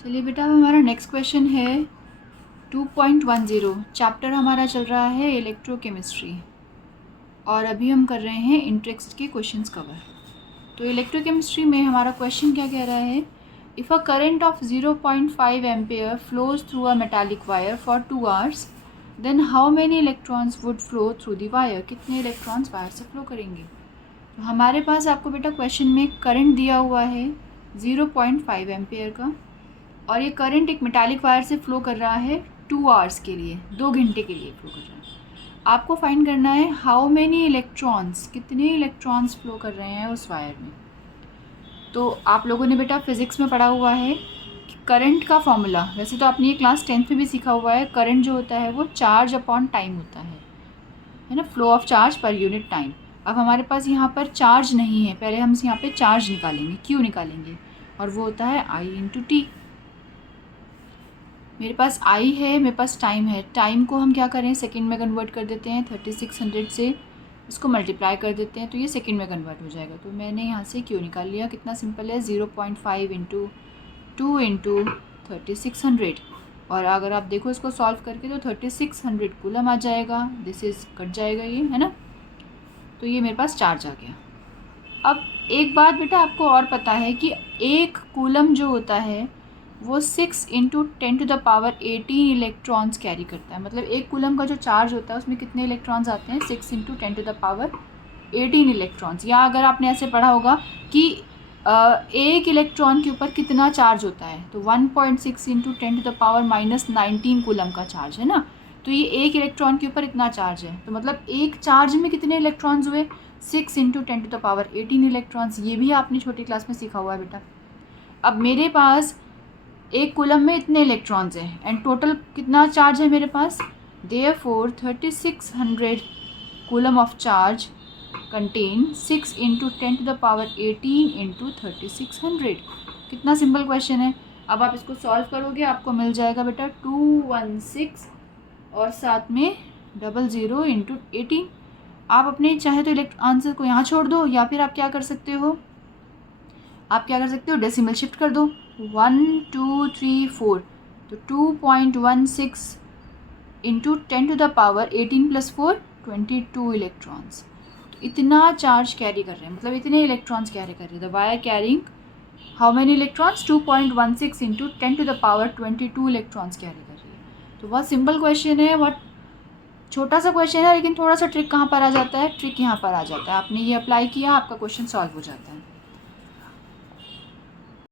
चलिए बेटा, अब हमारा नेक्स्ट क्वेश्चन है 2.10। चैप्टर हमारा चल रहा है इलेक्ट्रोकेमिस्ट्री और अभी हम कर रहे हैं इंटरेस्ट के क्वेश्चंस कवर। तो इलेक्ट्रोकेमिस्ट्री में हमारा क्वेश्चन क्या कह रहा है, if a current of 0.5 ampere flows through a metallic wire for 2 hours then how many electrons would flow through the wire. कितने इलेक्ट्रॉन्स वायर से फ्लो करेंगे। तो हमारे पास आपको बेटा क्वेश्चन में करंट दिया हुआ है 0.5 एम्पेयर का और ये करंट एक मेटालिक वायर से फ़्लो कर रहा है 2 आवर्स के लिए, 2 घंटे के लिए फ़्लो कर रहा है। आपको फाइंड करना है हाउ मेनी इलेक्ट्रॉन्स, कितने इलेक्ट्रॉन्स फ़्लो कर रहे हैं उस वायर में। तो आप लोगों ने बेटा फिज़िक्स में पढ़ा हुआ है कि करंट का फॉर्मूला, वैसे तो आपने ये क्लास 10th में भी सीखा हुआ है, करंट जो होता है वो चार्ज अपॉन टाइम होता है ना, flow of charge per unit time. अब हमारे पास यहाँ पर चार्ज नहीं है, पहले हम यहाँ पे चार्ज निकालेंगे, क्यों निकालेंगे, और वो होता है I इंटू टी। मेरे पास आई है, मेरे पास टाइम है, टाइम को हम क्या करें सेकंड में कन्वर्ट कर देते हैं, 3600 से इसको मल्टीप्लाई कर देते हैं तो ये सेकंड में कन्वर्ट हो जाएगा। तो मैंने यहाँ से क्यों निकाल लिया, कितना सिंपल है, 0.5 इंटू 2 इंटू 3600। और अगर आप देखो इसको सॉल्व करके तो 3600 कूलम आ जाएगा, दिस इज़ कट जाएगा ये, है ना। तो ये मेरे पास चार्ज आ गया। अब एक बात बेटा आपको और पता है कि एक कूलम जो होता है वो 6 इंटू 10⁻18 इलेक्ट्रॉन्स कैरी करता है। मतलब एक कूलम का जो चार्ज होता है उसमें कितने इलेक्ट्रॉन्स आते हैं, 6 इंटू 10⁻18 इलेक्ट्रॉन्स। या अगर आपने ऐसे पढ़ा होगा कि एक इलेक्ट्रॉन के ऊपर कितना चार्ज होता है, तो 1.6 इंटू 10⁻−19 कूलम का चार्ज है ना। तो ये एक इलेक्ट्रॉन के ऊपर इतना चार्ज है, तो मतलब एक चार्ज में कितने इलेक्ट्रॉन्स हुए, 6 इंटू 10⁻18 इलेक्ट्रॉन्स। ये भी आपने छोटी क्लास में सीखा हुआ है बेटा। अब मेरे पास एक कूलम में इतने इलेक्ट्रॉन्स हैं एंड टोटल कितना चार्ज है मेरे पास, therefore 3600 coulomb of charge contain 6 into 10⁻18 into 3600। कितना सिंपल क्वेश्चन है। अब आप इसको सॉल्व करोगे आपको मिल जाएगा बेटा 216 और साथ में 00 इंटू 18। आप अपने चाहे तो आंसर को यहाँ छोड़ दो या फिर आप क्या कर सकते हो, डेसिमल शिफ्ट कर दो, 1 2 3 4, तो 2.16 इंटू 10⁻18 प्लस 4 22 इलेक्ट्रॉन्स। तो इतना चार्ज कैरी कर रहे हैं, मतलब इतने इलेक्ट्रॉन्स कैरी कर रहे हैं। The wire carrying how many electrons, 2.16 into 10⁻22 electrons carry कर रही है। तो बहुत सिंपल क्वेश्चन है, बहुत छोटा सा क्वेश्चन है, लेकिन थोड़ा सा ट्रिक कहाँ पर आ जाता है, ट्रिक यहाँ पर आ जाता है। आपने ये अप्लाई किया, आपका क्वेश्चन सॉल्व हो जाता है।